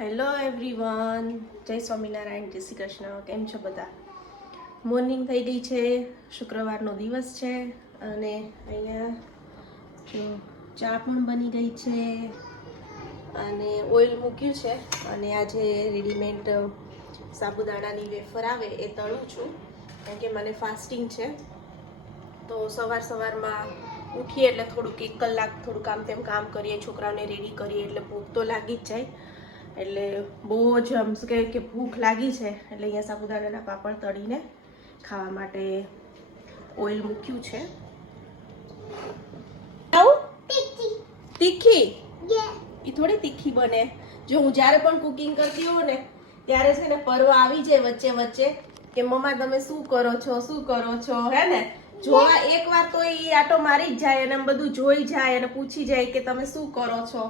Hello everyone, જય સ્વામિનારાયણ, જય શ્રી કૃષ્ણ. કેમ છો બધા? મોર્નિંગ થઈ ગઈ છે, શુક્રવારનો દિવસ છે અને અહીંયા જો ચા પણ બની ગઈ છે અને ઓઇલ મૂક્યું છે અને આજે રેડીમેડ સાબુદાણાની વેફર આવે એ તળું છું કારણ કે મને ફાસ્ટિંગ છે. તો સવારમાં ઉઠીએ એટલે થોડુંક 1 કલાક થોડુંક આમ તેમ કામ કરીએ, છોકરાઓને રેડી કરીએ એટલે ભૂખ તો લાગી જ જાય. એટલે બહુ જ આમ શું કહેવાય કે ભૂખ લાગી છે એટલે અહીંયા સાબુદાણાના પાપડ તળીને ખાવા માટે ઓઇલ મૂક્યું છે. તીખી એ થોડી તીખી બને. જો હું જ્યારે પણ કુકિંગ કરતી હોઉં ને ત્યારે છે ને પરવા આવી જાય વચ્ચે વચ્ચે કે મમ્મા તમે શું કરો છો હે ને. જોવા એકવાર તો એ આટો મારી જ જાય અને બધું જોઈ જાય અને પૂછી જાય કે તમે શું કરો છો.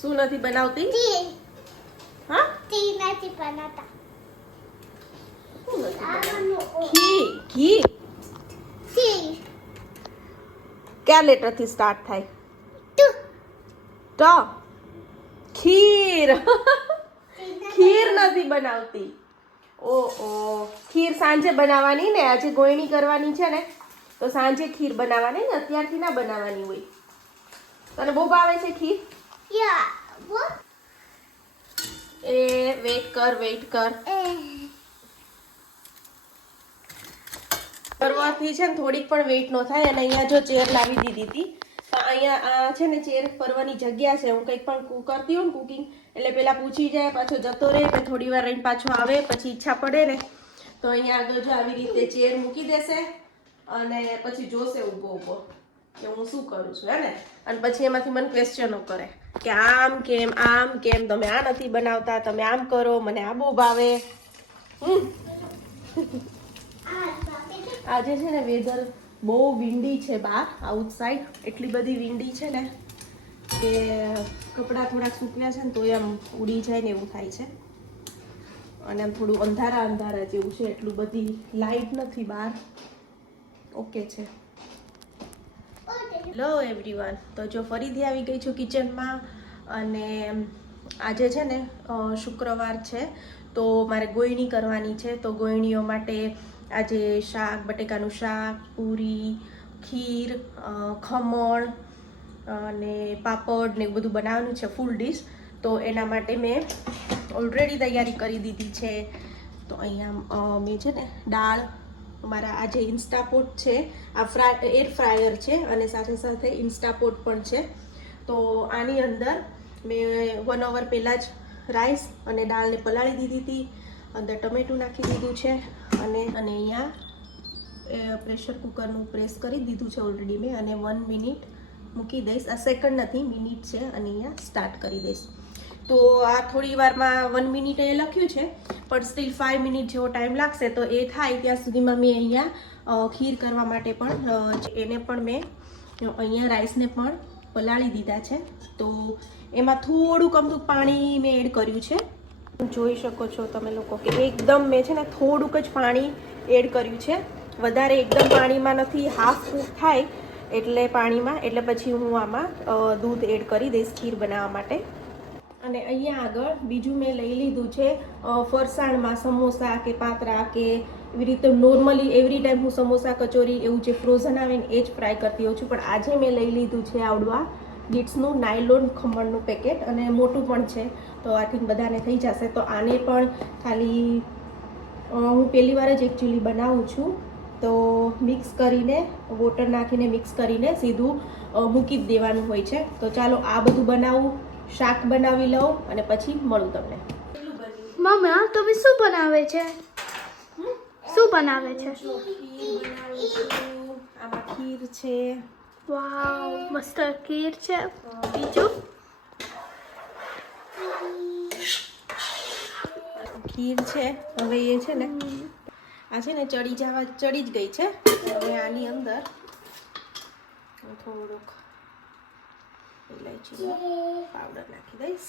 શું નથી બનાવતી? હા, ઘી કયા લેટર થી સ્ટાર્ટ થાય? ટ. ખીર. ખીર નથી બનાવતી. ઓ ખીર સાંજે બનાવવાની ને, આજે ગોયણી કરવાની છે ને તો સાંજે ખીર બનાવવાની ને, અત્યારથી ના બનાવવાની હોય. તને બહુ ભાવે છે ખીર? એ વેઇટ કર. કરવાથી છે ને થોડીક પણ વેઇટ નો થાય. અને અહીંયા જો ચેર લાવી દીધી હતી તો અહીંયા આ છે ને ચેર ફરવાની જગ્યા છે. હું કંઈક પણ કરતી હોઉં ને કુકિંગ એટલે પેલા પૂછી જાય, પાછો જતો રહે, પછી થોડી વાર રહીને પાછો આવે, પછી ઈચ્છા પડે ને તો અહીંયા આગળ જો આવી રીતે ચેર મૂકી દેશે અને પછી જોશે ઊભો કે હું શું કરું છું હે ને. અને પછી એમાંથી મને ક્વેશ્ચનો કરે કે આમ કેમ તમે આ નથી બનાવતા, તમે આમ કરો, મને આ બહુ ભાવે. આજે છે ને વેધર બહુ વિન્ડી છે બહાર આઉટસાઇડ. એટલી બધી વિન્ડી છે ને કે કપડાં થોડાક સૂકવ્યા છે ને તો એમ ઉડી જાય ને એવું થાય છે. અને આમ થોડું અંધારા જેવું છે, એટલું બધી લાઇટ નથી બહાર. ઓકે છે. હેલો એવરીવન, તો જો ફરીથી આવી ગઈ છું કિચનમાં. અને આજે છે ને શુક્રવાર છે તો મારે ગોયણી કરવાની છે. તો ગોયણીઓ માટે આજે બટેકાનું શાક, પૂરી, ખીર, ખમણ અને પાપડ ને એવું બધું બનાવવાનું છે, ફૂલ ડીશ. તો એના માટે મેં ઓલરેડી તૈયારી કરી દીધી છે. તો અહીંયા મેં છે ને દાળ, મારા આજે ઇન્સ્ટાપોટ છે, આ એર ફ્રાયર છે અને સાથે ઇન્સ્ટાપોટ પણ છે. તો આની અંદર મેં 1 અવર પહેલાં જ રાઈસ અને દાળને પલાળી દીધી હતી. અંદર ટમેટું નાખી દીધું છે અને અહીંયા પ્રેશર કુકરનું પ્રેસ કરી દીધું છે ઓલરેડી મેં. અને 1 મિનિટ મૂકી દઈશ. આ સેકન્ડ નથી, મિનિટ છે. અને અહીંયા સ્ટાર્ટ કરી દઈશ. તો આ થોડી વારમાં 1 મિનિટ એ લખ્યું છે પણ સ્ટીલ 5 મિનિટ જેવો ટાઈમ લાગશે. તો એ થાય ત્યાં સુધીમાં મેં અહીંયા ખીર કરવા માટે પણ એને પણ મેં અહીંયા રાઈસને પણ પલાળી દીધા છે. તો એમાં થોડુંક અમથું પાણી મેં એડ કર્યું છે. જોઈ શકો છો તમે લોકો કે એકદમ મેં છે ને થોડુંક જ પાણી એડ કર્યું છે, વધારે એકદમ પાણીમાં નથી. હાફ કૂક થાય એટલે પાણીમાં, એટલે પછી હું આમાં દૂધ એડ કરી દઈશ ખીર બનાવવા માટે. અને અહીંયા આગળ બીજું મેં લઈ લીધું છે ફરસાણમાં સમોસા કે પાતરા કે એવી રીતે નોર્મલી એવરી ટાઈમ હું સમોસા, કચોરી એવું જે ફ્રોઝન આવે ને એ જ ફ્રાય કરતી હોઉં છું. પણ આજે મેં લઈ લીધું છે આવડું આ ગીટ્સનું નાયલોન ખમણનું પેકેટ અને મોટું પણ છે. તો આથી બધાને થઈ જશે. તો આને પણ ખાલી હું પહેલી વાર જ એકચ્યુઅલી બનાવું છું. તો મિક્સ કરીને, વોટર નાખીને મિક્સ કરીને સીધું મૂકી જ દેવાનું હોય છે. તો ચાલો આ બધું બનાવું, શાક બનાવી લઉં અને પછી મળું તમને. મમ્મા તમે શું બનાવે છે? શું બનાવે છે? આમાં ખીર છે. વાવ, મસ્ત ખીર છે. બીજું ખીર છે. હવે એ છે ને આ છે ને ચડી જ ગઈ છે. હવે આની અંદર થોડુંક ઇલાયચીનો પાવડર નાખી દઈશ.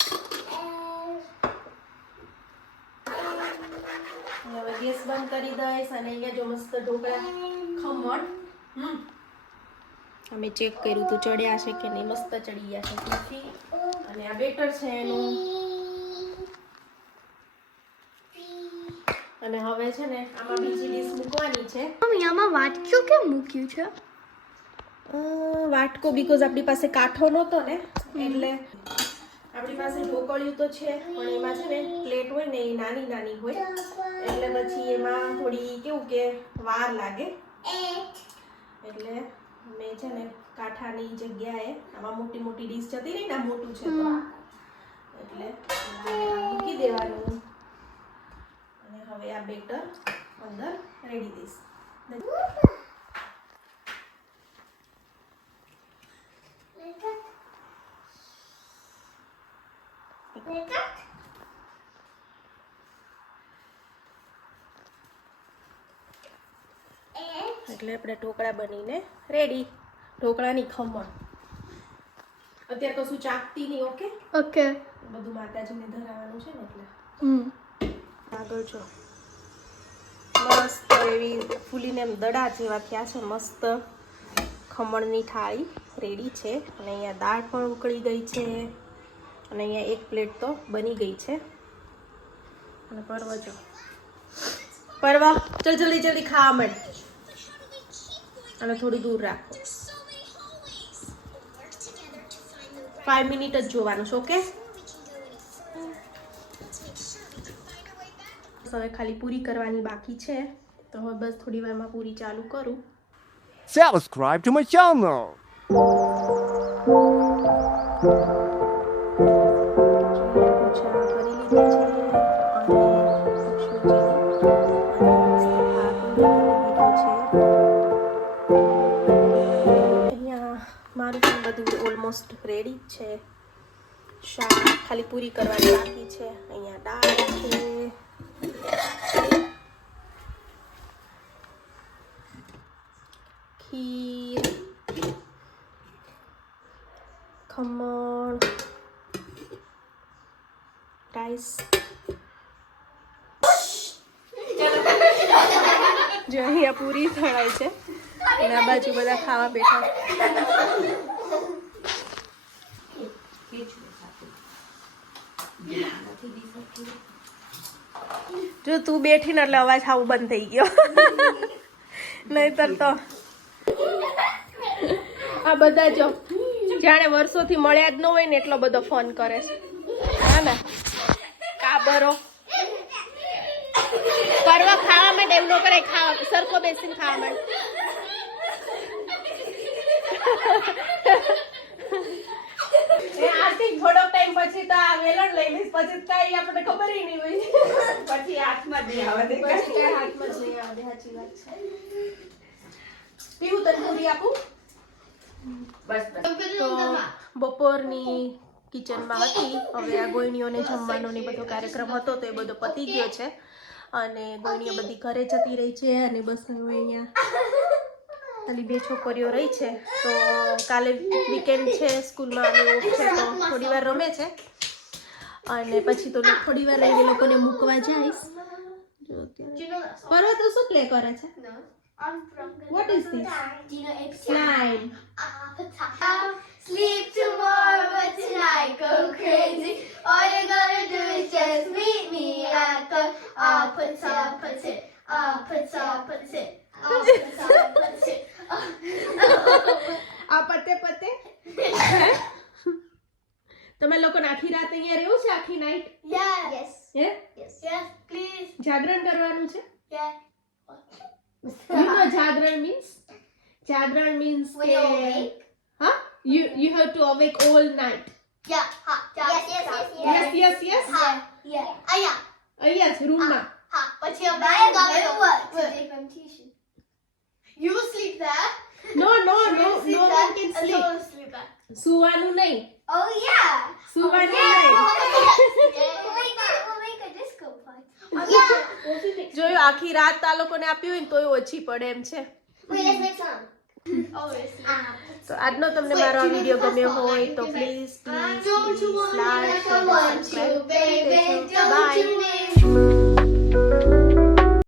હવે ગેસ બંધ કરી દઈશ અને અહીંયા જો મસ્ત ઢોકળા ખમણ અમે ચેક કર્યું હતું ચડ્યા છે કે નહીં. મસ્ત ચડી ગયા છે ફૂફી. અને આ બેટર છે એનું. અને હવે છે ને આમાં બીજી ડીશ મૂકવાની છે. મમ્મી આમાં વાટક્યું કેમ મૂક્યું છે? વાટકો બીકોઝ આપણી પાસે કાઠો નહોતો ને એટલે આપણી પાસે ઢોકળિયું તો છે પણ એમાં છે ને પ્લેટ હોય ને એ નાની નાની હોય એટલે પછી એમાં થોડી કેવું કે વાર લાગે એટલે મેં છે ને કાંઠાની જગ્યાએ આમાં મોટી મોટી ડીશ જતી રહી ને મોટું છે તો એટલે મૂકી દેવાનું. અને હવે આ બેટર અંદર રેડી દઈશ. એટલે આપણે ઢોકળા બનીને રેડી. ઢોકળાની ખમણ અત્યારે તો શું ચાકતી નહીં. Okay okay. બધું માતાજીને ધરાવવાનું છે ને એટલે આગળ જો મસ્ત એવી ફૂલીને એમ દડા જેવા થયા છે. મસ્ત ખમણની થાળી રેડી છે. અને અહીંયા દાળ પણ ઉકળી ગઈ છે અને અહીંયા એક પ્લેટ તો બની ગઈ છે. અને પરવા જો પરવા ચલ જલ્દી જલ્દી ખાવા માંડ અને થોડું દૂર રાખો. 5 મિનિટ જ જોવાનું છે. ઓકે હવે ખાલી પૂરી કરવાની બાકી છે તો હવે બસ થોડી વારમાં પૂરી ચાલુ કરું. Subscribe to my channel. મારું પણ બધું ઓલમોસ્ટ રેડી છે. શાક ખાલી પૂરી કરવાની બાકી છે. અહીંયા દાળ છે, ખીર, ખમણ, રાઈસ. જો અહીંયા પૂરી થળાય છે અને આ બાજુ બધા ખાવા બેઠા. જો તું બેઠી ને એટલે અવાજ આવું બંધ થઈ ગયો. નહીતર તો આ બધા જો જાણે વર્ષોથી મળ્યા જ ન હોય ને એટલો બધો ફોન કરે છે. હા ને કાબરો કરવા ખાવા માટે એમ ન કરે. ખાવા સરખો બેસીને ખાવા માટે. આર્થિક થોડોક ટાઈમ પછી તો આ વેલણ લઈ લઈશ પછી કઈ આપણને ખબર નહીં હોય. પછી હાથમાં જ નહીં આવે. પછી કઈ હાથમાં જ નહીં આવે. સાચી વાત છે. પીવું તને પૂરી આપું? બસ તો બપોરની કિચનમાં હતી. હવે આ ગોયણીઓને જમવાનો ને બધો કાર્યક્રમ હતો તો એ બધો પતી ગયો છે અને ગોયણીઓ બધી ઘરે જતી રહી છે અને બસ હવે અહીંયા ખાલી 2 છોકરીઓ રહી છે. તો કાલે વીકેન્ડ છે, સ્કૂલમાં અમે ઓફ છે તો થોડી વાર રમે છે અને પછી તો થોડી વાર રહીને લોકોને મૂકવા જઈશ. જો અત્યારે પર્વ તો શું પ્લે કરે છે? What is this? Slime. Sleep tomorrow, but tonight go crazy. All you gotta do is just meet me at the opposite. આ પતે પતે તમે લોકો આખી રાત અહીંયા રહેવું છે? આખી નાઈટ? Yes. હે Yes, please. જાગરણ કરવાનું છે? Yeah. You know જાગરણ means? જાગરણ means When કે you're awake. huh? You have to awake all night. Yeah. Yes. Huh? Yeah. Yes, room માં. But you're back to work today from tuition. You sleep there. No one can sleep. Sleep there. સુવાનું નહીં. Oh yeah. સુવાનું Yeah. નહીં. We'll make a disco party. Oh yeah. જોયું આખી રાત આ લોકોને આપી હોય ને તોય ઓછી પડે એમ છે. Wait, let's make some. તો આજનો તમને મારો આ વિડીયો ગમ્યો હોય તો please Don't you want me like like I want you, baby? Don't by you